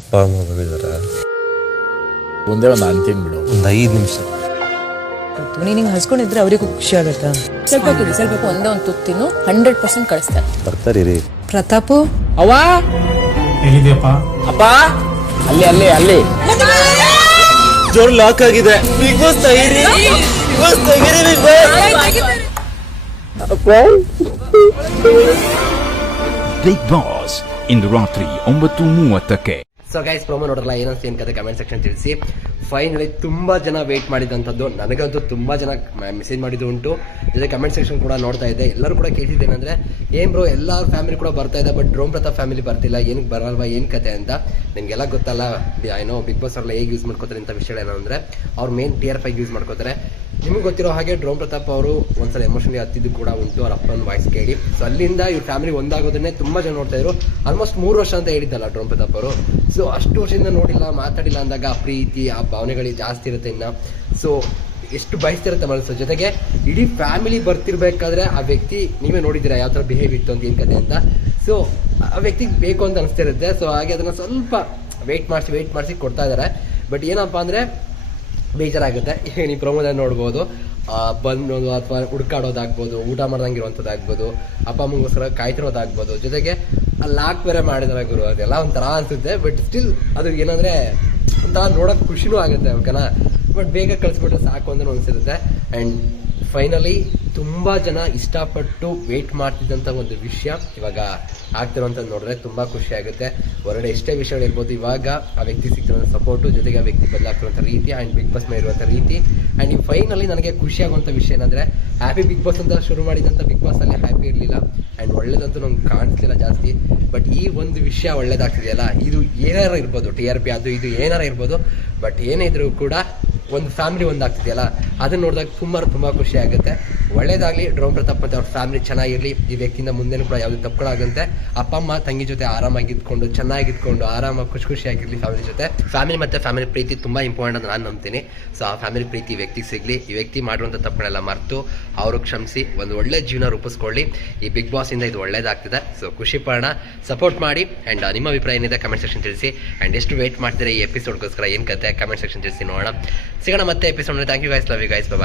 ಅಪ್ಪ ಅಮ್ಮ ಬಂದಿದ್ದಾರೆ ಒಂದೇ ಒಂದು ಅಂತೀನಿ ಬಿಡು. ಒಂದು ಐದು ನಿಮಿಷ. ನೀನು ಹಿಂಗೆ ಹಸ್ಕೊಂಡಿದ್ರೆ ಅವರಿಗೂ ಖುಷಿ ಆಗುತ್ತಾ? ಸ್ವಲ್ಪ ಕೊಡಿ ಸ್ವಲ್ಪ ಒಂದೇ ಒಂದು ತುತ್ತಿನು ಹಂಡ್ರೆಡ್ ಪರ್ಸೆಂಟ್ ಕಳಿಸ್ತಾರೆ ಬರ್ತಾರೆ ರೀ ಪ್ರತಾಪು? ಅವ್ವ? ಎಲ್ಲಿದೆಯಪ್ಪ? ಅಪ್ಪ? ಅಲ್ಲಿ ಅಲ್ಲಿ ಅಲ್ಲಿ. ಜೋರ್ ಲಾಕ್ ಆಗಿದೆ. ಬಿಗ್ ಬಾಸ್ ತೆಗೀರಿ ಬಿಗ್ ಬಾಸ್ ತೆಗೀರಿ ಬಿಗ್ ಬಾಸ್ ಬಿಗ್ ಬಾಸ್ ಇಂದು ರಾತ್ರಿ ಒಂಬತ್ತು ಮೂವತ್ತಕ್ಕೆ. ಸೊ ಗೈಸ್ ಪ್ರೊಮೋ ನೋಡಲ್ಲ ಏನಂತ ಏನು ಕತೆ ಕಮೆಂಟ್ ಸೆಕ್ಷನ್ ತಿಳಿಸಿ. ಫೈನಲಿ ತುಂಬಾ ಜನ ವೇಟ್ ಮಾಡಿದಂಥದ್ದು. ನನಗಂತೂ ತುಂಬಾ ಜನ ಮೆಸೇಜ್ ಮಾಡಿದ್ದು ಉಂಟು. ಜೊತೆ ಕಮೆಂಟ್ ಸೆಕ್ಷನ್ ಕೂಡ ನೋಡ್ತಾ ಇದ್ದೆ. ಎಲ್ಲರೂ ಕೂಡ ಕೇಳ್ತಿದ್ದೇನೆಂದ್ರೆ ಏನು ಬ್ರೋ ಎಲ್ಲ ಫ್ಯಾಮಿಲಿ ಕೂಡ ಬರ್ತಾ ಇದೆ ಬಟ್ ಡ್ರೋಮ್ ಪ್ರತಾಪ್ ಫ್ಯಾಮಿಲಿ ಬರ್ತಿಲ್ಲ. ಏನಕ್ಕೆ ಬರಲ್ವಾ, ಏನು ಕತೆ ಅಂತ. ನಿಮ್ಗೆಲ್ಲ ಗೊತ್ತಲ್ಲ. ಏನೋ ಬಿಗ್ ಬಾಸ್ ಅವರೆಲ್ಲ ಹೇಗೆ ಯೂಸ್ ಮಾಡ್ಕೋತಾರೆ ಅಂತ ವಿಷಯಗಳೇನು ಅಂದ್ರೆ, ಅವ್ರು main T R five use ಮಾಡ್ಕೋತಾರೆ. ನಿಮ್ಗೆ ಗೊತ್ತಿರೋ ಹಾಗೆ ಡ್ರೋಮ್ ಪ್ರತಾಪ್ ಅವರು ಒಂದ್ಸಲ ಎಮೋಷನಲಿ ಹತ್ತಿದ್ದು ಕೂಡ ಉಂಟು ಅವ್ರ ಅಪ್ಪನ ವಾಯ್ಸ್ ಕೇಳಿ. ಸೊ ಅಲ್ಲಿಂದ ಇವ್ರ ಫ್ಯಾಮಿಲಿ ಒಂದಾಗೋದನ್ನೇ ತುಂಬಾ ಜನ ನೋಡ್ತಾ ಇದ್ರು. ಆಲ್ಮೋಸ್ಟ್ ಮೂರು ವರ್ಷ ಅಂತ ಹೇಳಿದ್ದಲ್ಲ ಡ್ರೋಮ್ ಪ್ರತಾಪ್ ಅವರು. ಸೊ ಅಷ್ಟು ವರ್ಷದಿಂದ ನೋಡಿಲ್ಲ, ಮಾತಾಡಿಲ್ಲ ಅಂದಾಗ ಆ ಪ್ರೀತಿ, ಆ ಭಾವನೆಗಳು ಜಾಸ್ತಿ ಇರುತ್ತೆ ಇನ್ನ. ಸೊ ಎಷ್ಟು ಬಯಸ್ತಿರುತ್ತೆ ಮನಸ್ಸು ಜೊತೆಗೆ ಇಡೀ ಫ್ಯಾಮಿಲಿ ಬರ್ತಿರ್ಬೇಕಾದ್ರೆ ಆ ವ್ಯಕ್ತಿ ನೀವೇ ನೋಡಿದ್ದೀರಾ ಯಾವ ಥರ ಬಿಹೇವ್ ಇತ್ತು ಅಂತ, ಏನು ಕತೆ ಅಂತ? ಸೊ ಆ ವ್ಯಕ್ತಿಗೆ ಬೇಕು ಅಂತ ಅನಿಸ್ತಿರುತ್ತೆ ಸೊ ಹಾಗೆ ಅದನ್ನ ಸ್ವಲ್ಪ ವೆಯ್ಟ್ ಮಾಡಿಸಿ ವೆಯ್ಟ್ ಮಾಡಿಸಿ ಕೊಡ್ತಾ ಇದ್ದಾರೆ ಬಟ್ ಏನಪ್ಪ ಅಂದ್ರೆ ಬೇಜಾರಾಗುತ್ತೆ. ಈಗ ನೀವು ನೋಡ್ಬೋದು. ಬಂದು ಅಥವಾ ಹುಡ್ಕಾಡೋದಾಗ್ಬೋದು, ಊಟ ಮಾಡ್ದಂಗಿರುವಂಥದ್ದಾಗ್ಬೋದು, ಅಪ್ಪ ಅಮ್ಮಗೋಸ್ಕರ ಕಾಯ್ತಿರೋದಾಗ್ಬೋದು, ಜೊತೆಗೆ ಲಾಕ್ ಬೇರೆ ಮಾಡಿದಾರೆ ಗುರು. ಅದೆಲ್ಲ ಒಂಥರ ಅನಿಸುತ್ತೆ ಬಟ್ ಸ್ಟಿಲ್ ಅದು ಏನಂದರೆ ಒಂಥರ ನೋಡೋಕೆ ಖುಷಿನೂ ಆಗುತ್ತೆ ಓಕೆನಾ ಬಟ್ ಬೇಗ ಕಳಿಸ್ಬಿಟ್ರೆ ಸಾಕು ಅಂತ ಅನಿಸಿರುತ್ತೆ ಆ್ಯಂಡ್ ಫೈನಲಿ ತುಂಬಾ ಜನ ಇಷ್ಟಪಟ್ಟು ವೇಟ್ ಮಾಡ್ತಿದ್ದಂಥ ಒಂದು ವಿಷಯ ಇವಾಗ ಆಗ್ತಿರುವಂತ ನೋಡಿದ್ರೆ ತುಂಬಾ ಖುಷಿ ಆಗುತ್ತೆ. ಹೊರಗಡೆ ಎಷ್ಟೇ ವಿಷಯಗಳಿರ್ಬೋದು ಇವಾಗ ಆ ವ್ಯಕ್ತಿ ಸಿಗ್ತಿರೋ ಸಪೋರ್ಟ್ ಜೊತೆಗೆ ಆ ವ್ಯಕ್ತಿ ಬದಲಾಗ್ತಿರುವಂತ ರೀತಿ ಆ್ಯಂಡ್ ಬಿಗ್ ಬಾಸ್ ಮೇಲೆ ಇರುವಂಥ ರೀತಿ. ಆ್ಯಂಡ್ ಈ ಫೈನಲಿ ನನಗೆ ಖುಷಿ ಆಗುವಂಥ ವಿಷಯ ಏನಂದ್ರೆ ಹ್ಯಾಪಿ ಬಿಗ್ ಬಾಸ್ ಅಂತ ಶುರು ಮಾಡಿದಂಥ ಬಿಗ್ ಅಲ್ಲಿ ಹ್ಯಾಪಿ ಇರಲಿಲ್ಲ. ಆ್ಯಂಡ್ ಒಳ್ಳೇದಂತೂ ನಂಗೆ ಕಾಣಿಸ್ಲಿಲ್ಲ ಜಾಸ್ತಿ. ಬಟ್ ಈ ಒಂದು ವಿಷಯ ಒಳ್ಳೇದಾಗ್ತಿದೆಯಲ್ಲ, ಇದು ಏನಾರ ಇರ್ಬೋದು ಟಿ ಆರ್ ಪಿ ಅದು ಇದು ಏನಾರ ಇರ್ಬೋದು. ಬಟ್ ಏನೇ ಇದ್ರೂ ಕೂಡ ಒಂದು ಫ್ಯಾಮಿಲಿ ಒಂದಾಗ್ತಿದೆಯಲ್ಲ, ಅದನ್ನ ನೋಡಿದಾಗ ತುಂಬ ತುಂಬ ಖುಷಿ ಆಗುತ್ತೆ. ಒಳ್ಳೇದಾಗಲಿ. ಡ್ರೋನ್ ಪ್ರತಾಪ್ ಮತ್ತು ಅವ್ರ ಫ್ಯಾಮಿಲಿ ಚೆನ್ನಾಗಿರಲಿ. ಈ ವ್ಯಕ್ತಿಯಿಂದ ಮುಂದೆನೂ ಕೂಡ ಯಾವುದೇ ತಪ್ಪುಗಳಾಗಂತೆ ಅಪ್ಪ, ಅಮ್ಮ, ತಂಗಿ ಜೊತೆ ಆರಾಮಾಗಿ ಇದ್ಕೊಂಡು ಚೆನ್ನಾಗಿದ್ಕೊಂಡು ಆರಾಮಾಗಿ ಖುಷಿ ಖುಷಿಯಾಗಿರಲಿ ಫ್ಯಾಮಿಲಿ ಜೊತೆ. ಫ್ಯಾಮಿಲಿ ಮತ್ತು ಫ್ಯಾಮಿಲಿ ಪ್ರೀತಿ ತುಂಬ ಇಂಪಾರ್ಟೆಂಟ್ ಅಂತ ನಾನು ನಂಬ್ತೀನಿ. ಸೊ ಆ ಫ್ಯಾಮಿಲಿ ಪ್ರೀತಿ ವ್ಯಕ್ತಿಗೆ ಸಿಗಲಿ. ಈ ವ್ಯಕ್ತಿ ಮಾಡುವಂಥ ತಪ್ಪುಗಳೆಲ್ಲ ಮರೆತು ಅವರು ಕ್ಷಮಿಸಿ ಒಂದು ಒಳ್ಳೆ ಜೀವನ ರೂಪಿಸ್ಕೊಳ್ಳಿ. ಈ ಬಿಗ್ ಬಾಸಿಂದ ಇದು ಒಳ್ಳೇದಾಗ್ತಿದೆ. ಸೊ ಖುಷಿ ಪಡೋಣ. ಸಪೋರ್ಟ್ ಮಾಡಿ. ಆ್ಯಂಡ್ ನಿಮ್ಮ ಅಭಿಪ್ರಾಯ ಏನಿದೆ ಕಮೆಂಟ್ ಸೆಕ್ಷನ್ ತಿಳಿಸಿ. ಆ್ಯಂಡ್ ಎಷ್ಟು ವೇಟ್ ಮಾಡ್ತಿದ್ರೆ ಈ ಎಪಿಸೋಡ್ಗೋಸ್ಕರ ಏನು ಕತೆ? ಕಮೆಂಟ್ ಸೆಕ್ಷನ್ ತಿಳಿಸಿ ನೋಡೋಣ. ಸಿಗೋಣ ಮತ್ತೆ episode thank you guys love you guys bye